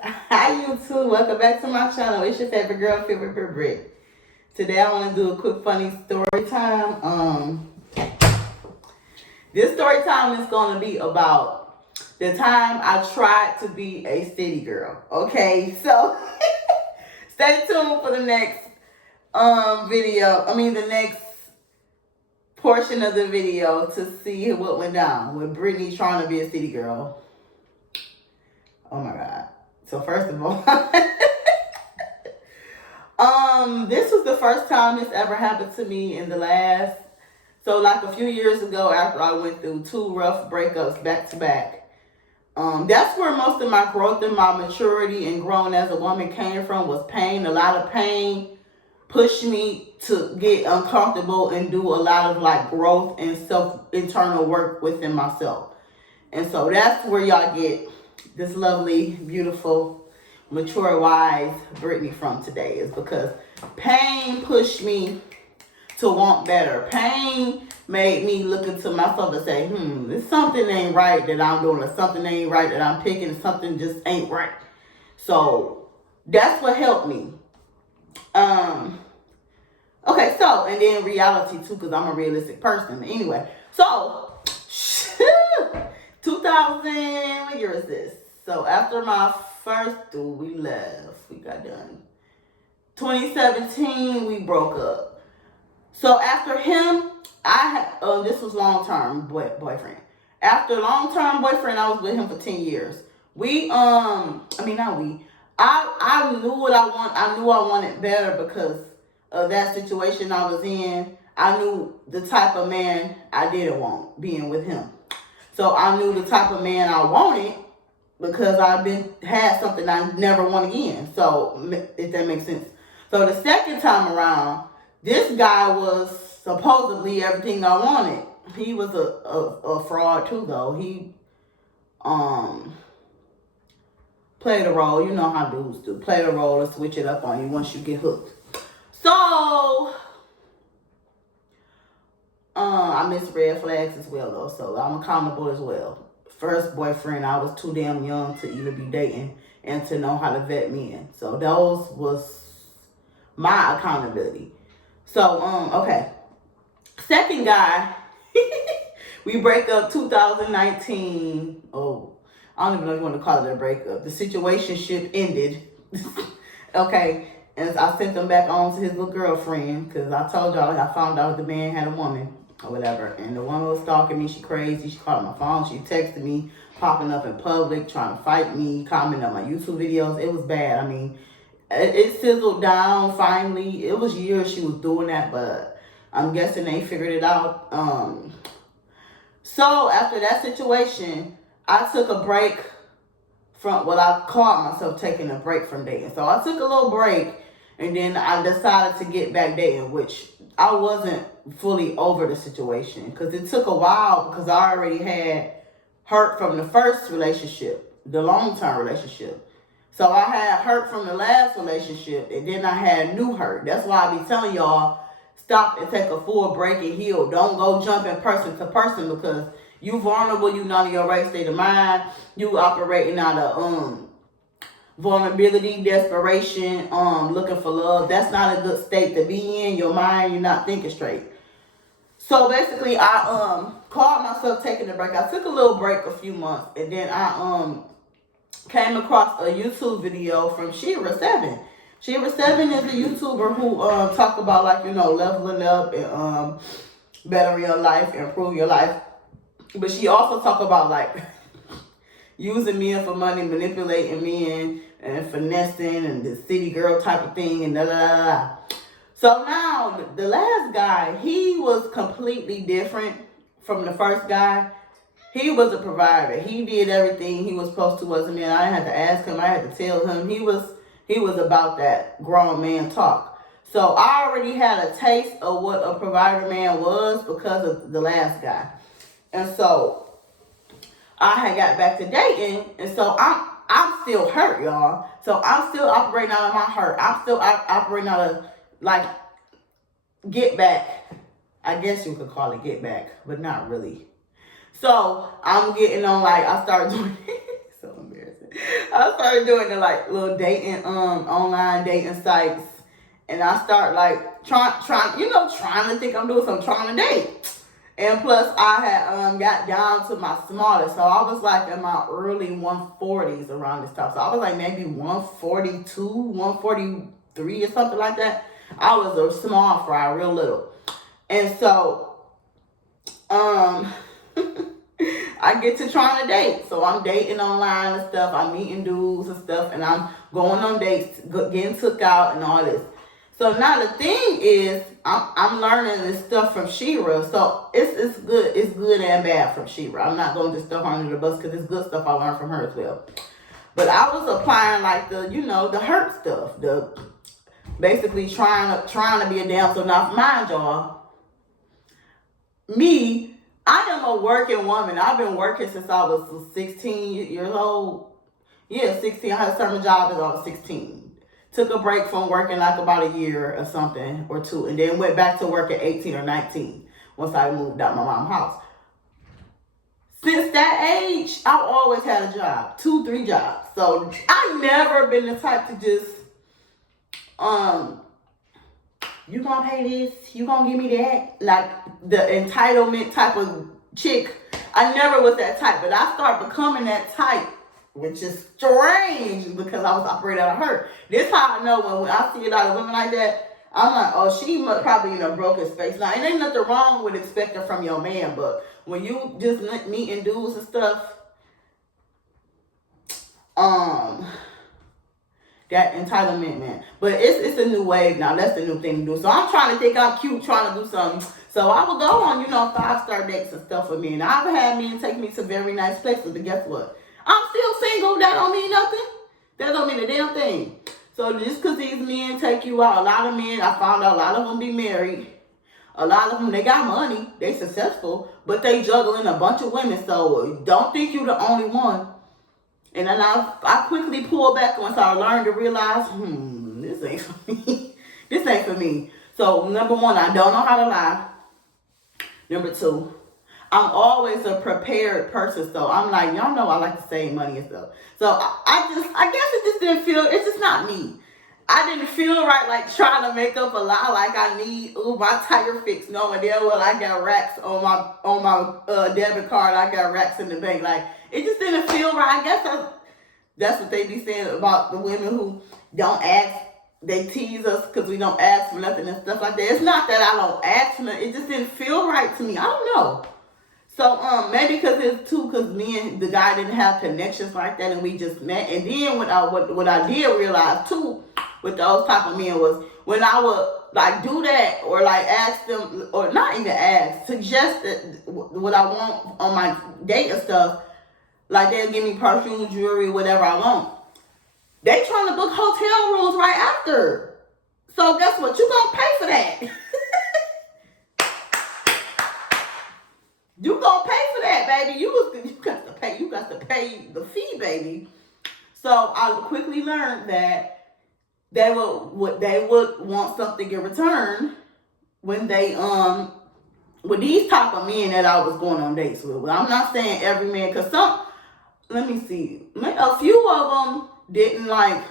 Hi YouTube, welcome back to my channel. It's your favorite girl, favorite Brit. Today I want to do a quick funny story time. This story time is going to be about the time I tried to be a city girl. Okay, so stay tuned for the next the next portion of the video to see what went down with Brittany trying to be a city girl. Oh my God. So first of all, this was the first time this ever happened to me in the last, so like a few years ago after I went through two rough breakups back to back. That's where most of my growth and my maturity and growing as a woman came from, was pain. A lot of pain pushed me to get uncomfortable and do a lot of like growth and internal work within myself. And so that's where y'all get this lovely, beautiful, mature, wise Brittany from today, is because pain pushed me to want better. Pain made me look into myself and say, this something ain't right that I'm doing, or something ain't right that I'm picking, something just ain't right. So that's what helped me. Okay, so, and then reality too, because I'm a realistic person. Anyway, so 2000, what year is this? So after my first dude, we left. We got done. 2017, we broke up. So after him, I had, this was long-term boyfriend. After long-term boyfriend, I was with him for 10 years. I knew what I want. I knew I wanted better because of that situation I was in. I knew the type of man I didn't want being with him. So I knew the type of man I wanted because had something I never want again. So if that makes sense. So the second time around, this guy was supposedly everything I wanted. He was a fraud too, though. He played a role. You know how dudes do. Play a role and switch it up on you once you get hooked. So I miss red flags as well, though. So I'm accountable as well. First boyfriend, I was too damn young to even be dating and to know how to vet men. So those was my accountability. So, okay. Second guy, we break up 2019. Oh, I don't even know if you want to call it a breakup. The situationship ended. Okay. And I sent him back on to his little girlfriend because I told y'all I found out the man had a woman or whatever. And the woman was stalking me. She crazy. She called my phone. She texted me, popping up in public, trying to fight me, commenting on my YouTube videos. It was bad. I mean, it sizzled down finally. It was years she was doing that, but I'm guessing they figured it out. So after that situation, I took a break I caught myself taking a break from dating. So I took a little break, and then I decided to get back dating, which I wasn't fully over the situation because it took a while because I already had hurt from the first relationship, the long-term relationship. So I had hurt from the last relationship, and then I had new hurt. That's why I be telling y'all, stop and take a full break and heal. Don't go jumping person to person because you vulnerable, you not in your right state of mind. You operating out of vulnerability, desperation, looking for love. That's not a good state to be in. Your mind, you're not thinking straight. So basically, I caught myself taking a break. I took a little break a few months, and then I came across a YouTube video from Shira 7. Shira 7 is a YouTuber who talk about leveling up and better your life, improve your life. But she also talk about using men for money, manipulating men, and finessing, and the city girl type of thing, and da da da da. So now the last guy, he was completely different from the first guy. He was a provider. He did everything he was supposed to as a man. I had to ask him. I had to tell him. He was about that grown man talk. So I already had a taste of what a provider man was because of the last guy. And so I had got back to dating, and so I'm still hurt, y'all. So I'm still operating out of my hurt. I'm still operating out of get back. I guess you could call it get back, but not really. So I'm getting on I started doing so embarrassing. I started doing the like little dating, online dating sites, and I start like trying to think I'm doing something, trying to date. And plus, I had got down to my smallest, so I was like in my early 140s around this time. So I was like maybe 142, 143 or something like that. I was a small fry, real little. And so, I get to trying to date. So I'm dating online and stuff. I'm meeting dudes and stuff, and I'm going on dates, getting took out and all this. So now the thing is, I'm learning this stuff from Shira. So it's good. It's good and bad from Shira. I'm not going to just throw her under the bus because it's good stuff I learned from her as well. But I was applying like the hurt stuff, the basically trying to be a damsel. Now mind y'all, me, I am a working woman. I've been working since I was 16 years old. Yeah, 16. I had a summer job as I was 16. Took a break from working like about a year or something or two, and then went back to work at 18 or 19 once I moved out my mom's house. Since that age, I've always had a job, 2-3 jobs. So I've never been the type to just, you gonna pay this, you gonna give me that, like the entitlement type of chick. I never was that type, but I started becoming that type, which is strange because I was operating out of her. This how I know when I see a lot of women like that, I'm like, oh, she must probably in a broken space. Now, it ain't nothing wrong with expecting from your man, but when you just meeting dudes and stuff, that entitlement, man. But it's a new wave now. That's the new thing to do. So I'm trying to think I'm cute, trying to do something. So I would go on, 5-star dates and stuff with me. And I've had men take me to very nice places, but guess what? I'm still single. That don't mean nothing. That don't mean a damn thing. So just because these men take you out, a lot of men, I found out a lot of them be married. A lot of them, they got money. They successful. But they juggling a bunch of women. So don't think you're the only one. And then I quickly pulled back once I learned to realize, this ain't for me. This ain't for me. So number one, I don't know how to lie. Number two, I'm always a prepared person, so I'm like, y'all know I like to save money and stuff. So I guess it just didn't feel, it's just not me. I didn't feel right like trying to make up a lie like I need, my tire fixed, knowing damn well I got racks on my debit card, I got racks in the bank. Like, it just didn't feel right. I guess that's what they be saying about the women who don't ask. They tease us because we don't ask for nothing and stuff like that. It's not that I don't ask for nothing. It just didn't feel right to me. I don't know. So maybe because me and the guy didn't have connections like that, and we just met. And then what I did realize too with those type of men was when I would like do that or like ask them, or not even ask, suggest that what I want on my date and stuff, like they'll give me perfume, jewelry, whatever I want. They trying to book hotel rooms right after. So guess what? You gonna pay for that. You gonna pay for that, baby. You got to pay. You got to pay the fee, baby. So I quickly learned that they would want something in return when they with these type of men that I was going on dates with. Well, I'm not saying every man, cause let me see, a few of them didn't like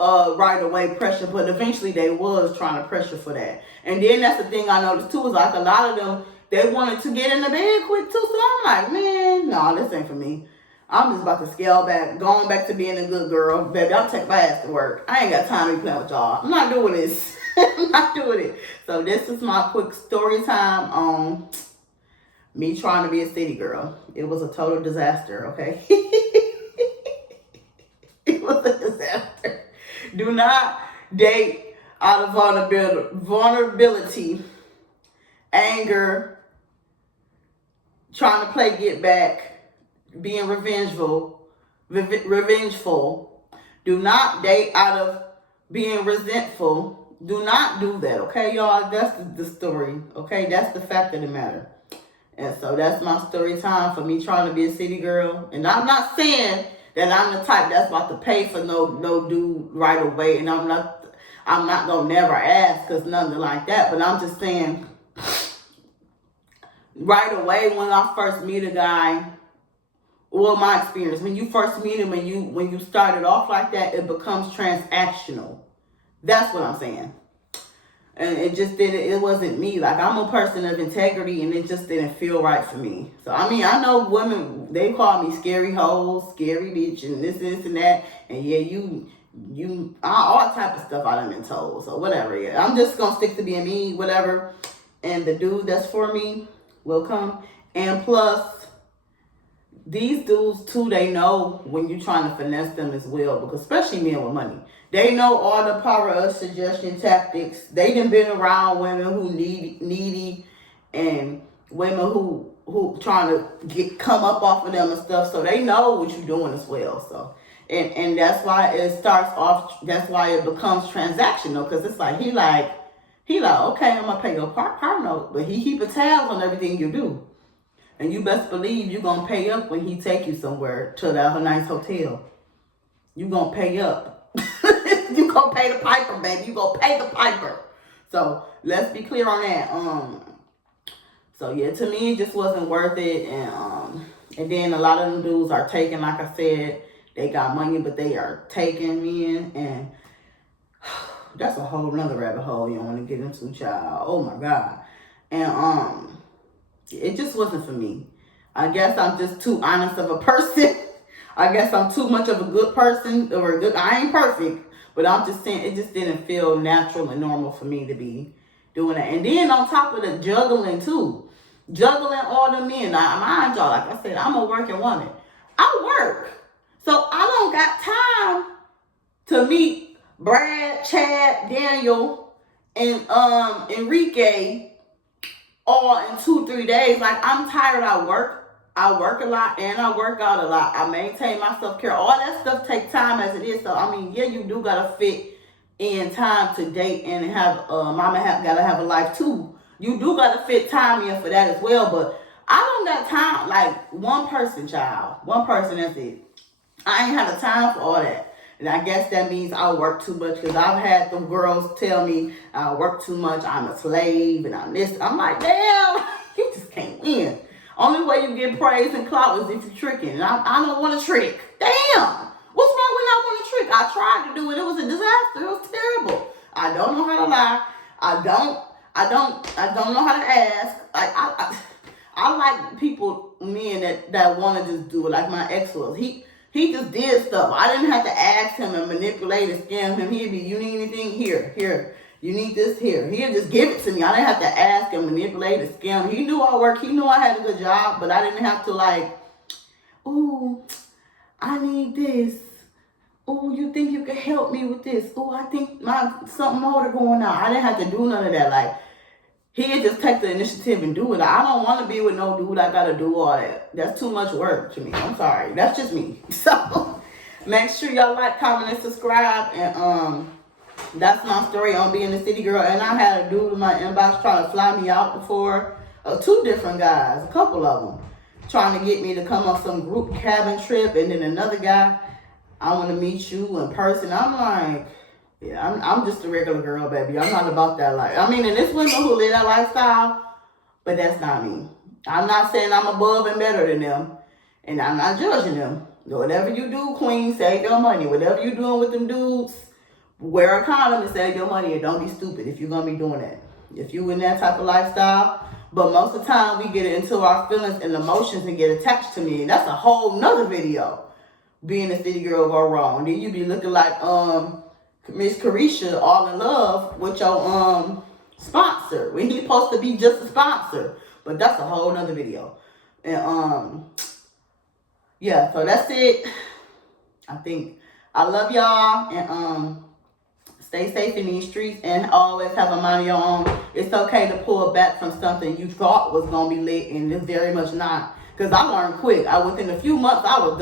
right away pressure, but eventually they was trying to pressure for that. And then that's the thing I noticed too, is like a lot of them, they wanted to get in the bed quick too. So I'm like, man, no, this ain't for me. I'm just about to scale back, going back to being a good girl. Baby, I'll take my ass to work. I ain't got time to be playing with y'all. I'm not doing this. I'm not doing it. So this is my quick story time on me trying to be a city girl. It was a total disaster, okay? It was a disaster. Do not date out of vulnerability, anger, trying to play get back, being revengeful. Do not date out of being resentful. Do not do that, okay, y'all? That's the story, okay? That's the fact of the matter. And so that's my story time for me trying to be a city girl. And I'm not saying that I'm the type that's about to pay for no dude right away. And I'm not gonna never ask, because nothing like that. But I'm just saying, right away when I first meet a guy, well, my experience, when you first meet him, when you started off like that, it becomes transactional. That's what I'm saying. And it wasn't me. Like, I'm a person of integrity, and it just didn't feel right for me. So, I mean, I know women, they call me scary hoe, scary bitch, and this and that. And yeah, all type of stuff I done been told. So, whatever, yeah. I'm just going to stick to being me, whatever. And the dude that's for me will come. And plus, these dudes, too, they know when you're trying to finesse them as well. Because especially men with money. They know all the power of suggestion tactics. They done been around women who needy and women who trying to come up off of them and stuff. So they know what you're doing as well. So and that's why it starts off. That's why it becomes transactional, because it's like he like okay, I'm gonna pay your car note, but he keep a tabs on everything you do, and you best believe you're gonna pay up when he take you somewhere to that nice hotel. You gonna pay up. You gonna pay the piper, baby. You gonna pay the piper. So let's be clear on that. So yeah, to me it just wasn't worth it. And then a lot of them dudes are taking, like I said, they got money, but they are taking men, and that's a whole nother rabbit hole you don't want to get into, child. Oh my God. And it just wasn't for me. I guess I'm just too honest of a person. I guess I'm too much of a good person, I ain't perfect. But I'm just saying, it just didn't feel natural and normal for me to be doing that. And then on top of the juggling too. Juggling all the men. Now, mind y'all, like I said, I'm a working woman. I work. So I don't got time to meet Brad, Chad, Daniel, and Enrique all in 2-3 days. Like, I'm tired. I work a lot, and I work out a lot. I maintain my self-care. All that stuff takes time as it is. So, I mean, yeah, you do got to fit in time to date and have, gotta have a life too. You do got to fit time in for that as well. But I don't got time. Like, one person, child. One person, that's it. I ain't have the time for all that. And I guess that means I work too much, because I've had them girls tell me I work too much, I'm a slave, and I'm this. I'm like, damn, you just can't win. Only way you get praise and clout is if you're tricking. And I don't want to trick. Damn. What's wrong with not wanting to trick? I tried to do it. It was a disaster. It was terrible. I don't know how to lie. I don't know how to ask. I like men that want to just do it, like my ex was. He just did stuff. I didn't have to ask him and manipulate and scam him. He'd be, you need anything? Here. You need this here. He'd just give it to me. I didn't have to ask and manipulate and scam. He knew I worked. He knew I had a good job, but I didn't have to like, ooh, I need this. Ooh, you think you can help me with this? Ooh, I think something motor going on. I didn't have to do none of that. Like, he'd just take the initiative and do it. I don't want to be with no dude I got to do all that. That's too much work to me. I'm sorry. That's just me. So, make sure y'all like, comment, and subscribe. And, that's my story on being a city girl. And I had a dude in my inbox trying to fly me out before. 2 different guys, a couple of them, trying to get me to come on some group cabin trip. And then another guy, I want to meet you in person. I'm like, yeah, I'm just a regular girl, baby. I'm not about that life. I mean, and there's women who live that lifestyle, but that's not me. I'm not saying I'm above and better than them. And I'm not judging them. Whatever you do, queen, save your money. Whatever you doing with them dudes, wear a condom and save your money, and don't be stupid if you're going to be doing that. If you in that type of lifestyle. But most of the time, we get into our feelings and emotions and get attached to me. And that's a whole nother video. Being a city girl go wrong. Then you be looking like Miss Carisha, all in love with your sponsor. When he's supposed to be just a sponsor. But that's a whole nother video. And yeah, so that's it. I think I love y'all. And stay safe in these streets, and always have a mind of your own. It's okay to pull back from something you thought was going to be lit, and it's very much not. Because I learned quick. Within a few months, I was done.